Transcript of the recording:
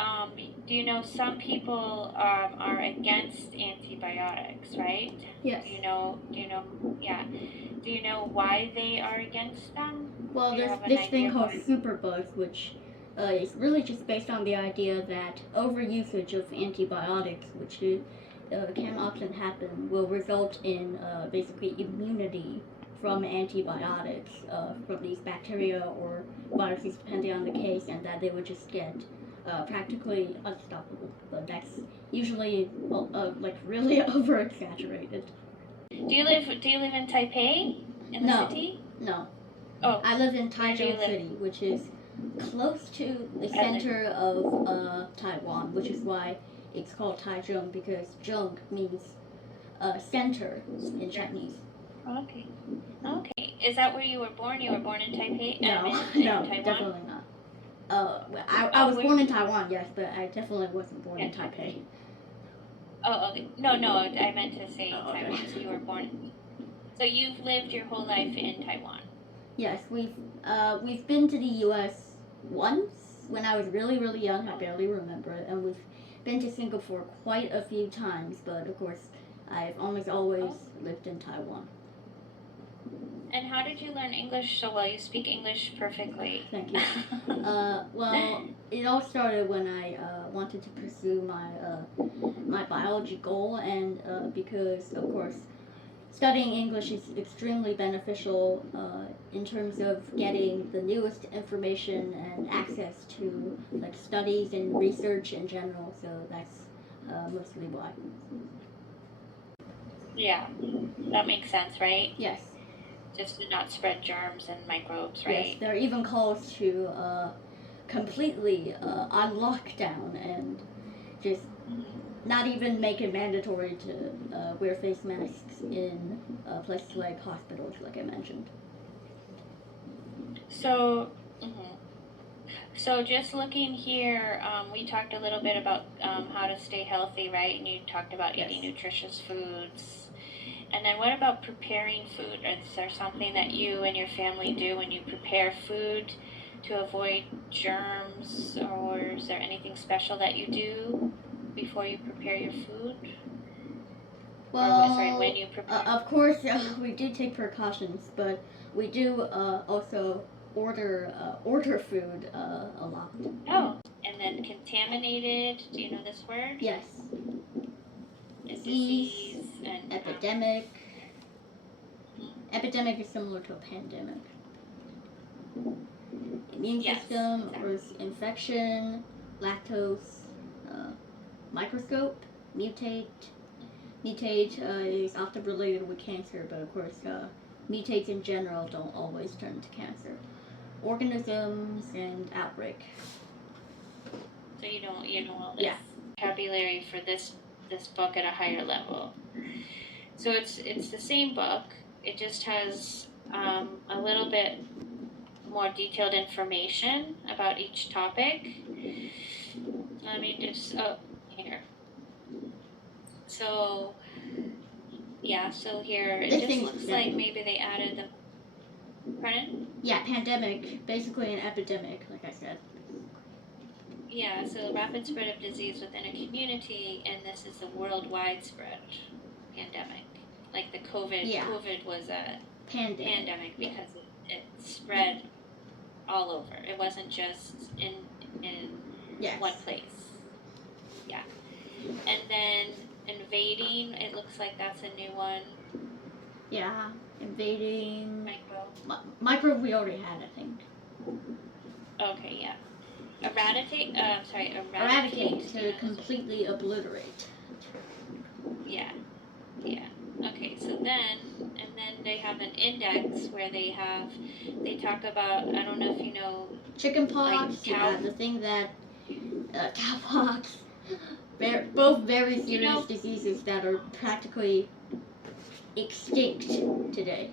Do you know some people are against antibiotics, right? Yes. Yeah. Do you know why they are against them? Well, there's this thing called superbugs, which is really just based on the idea that overusage of antibiotics, which can often happen, will result in basically immunity from antibiotics from these bacteria or viruses, depending on the case, and that they would just get practically unstoppable. But that's usually like really over exaggerated. Do you live in Taipei? In the city? No. Oh. I live in Taichung City, which is close to the center of Taiwan, which is why it's called Taichung, because zheng means center in Chinese. Okay. Okay. Is that where you were born? You were born in Taipei? No, Taiwan? Definitely not. I was born in Taiwan, yes, but I definitely wasn't born in Taipei. Oh, okay. No, I meant to say Taiwan. So you were born. So you've lived your whole life in Taiwan. Yes, we've been to the U.S. once when I was really, really young. I barely remember it, and we've been to Singapore quite a few times. But of course, I've almost always lived in Taiwan. And how did you learn English so well? You speak English perfectly. Thank you. Well, it all started when I wanted to pursue my biology goal, and because, of course, studying English is extremely beneficial in terms of getting the newest information and access to like studies and research in general. So that's mostly why. Yeah, that makes sense, right? Yes. Just to not spread germs and microbes, right? Yes, there are even calls to completely on lockdown and just not even make it mandatory to wear face masks in places like hospitals, like I mentioned. So, so just looking here, we talked a little bit about how to stay healthy, right? And you talked about eating nutritious foods. And then what about preparing food? Is there something that you and your family do when you prepare food to avoid germs, or is there anything special that you do before you prepare your food? Well, when you prepare. Of course, we do take precautions, but we do also order food a lot. Oh, and then contaminated. Do you know this word? Yes. Disease and epidemic. Epidemic is similar to a pandemic. Immune system, or infection, lactose, microscope, mutate. Mutate is often related with cancer, but of course, mutates in general don't always turn to cancer. Organisms and outbreak. So you know all this vocabulary for this book at a higher level. So it's the same book. It just has a little bit more detailed information about each topic. Let me just here. So so here it just looks like maybe they added the. Pardon? Yeah, pandemic, basically an epidemic, like I said. Yeah, so rapid spread of disease within a community, and this is a worldwide spread pandemic. Like the COVID. Yeah. COVID was a pandemic because it spread all over. It wasn't just in one place. Yeah. And then invading, it looks like that's a new one. Yeah, invading. Micro we already had, I think. Okay, yeah. Eradicate, to completely obliterate. Yeah. Okay, so then they have an index where they talk about, I don't know if you know. Chicken pox, the thing that, cowpox, both very serious diseases that are practically extinct today.